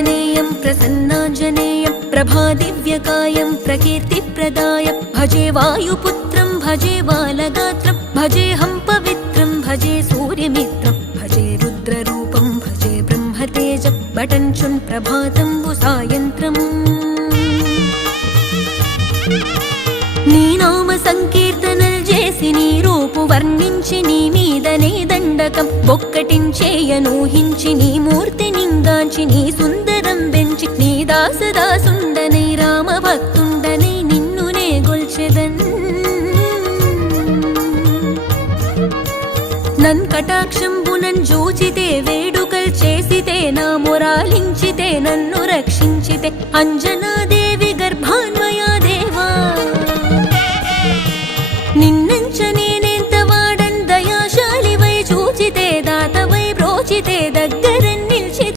प्रसन्नाञ्जनेयं प्रसन्नाञ्जनेयं प्रभादिव्यकायं प्रकीर्तिप्रदायं भजे वायुपुत्रं भजे बालगात्रं भजेऽहं पवित्रं भजे सूर्यमित्रं भजे रुद्ररूपं भजे ब्रह्मतेजं बटञ्चुं प्रभातं सायन्त्रम् నీ నామ సంకీర్తనలు చేసి నీ రూపు వర్ణించి నీ మీదనే దండకం ఒక్కటించేయనూహించి నీ మూర్తి నింగాంచి నీ సుందరం పెంచి నీ దాసదాసుండనై రామ భక్తుండనై నిన్నునే గొల్చెదన్ నన్ కటాక్షంబునన్ జూచితే వేడుకల్ చేసితే నా మొరాలించితే నన్ను రక్షించితే అంజనాదేవి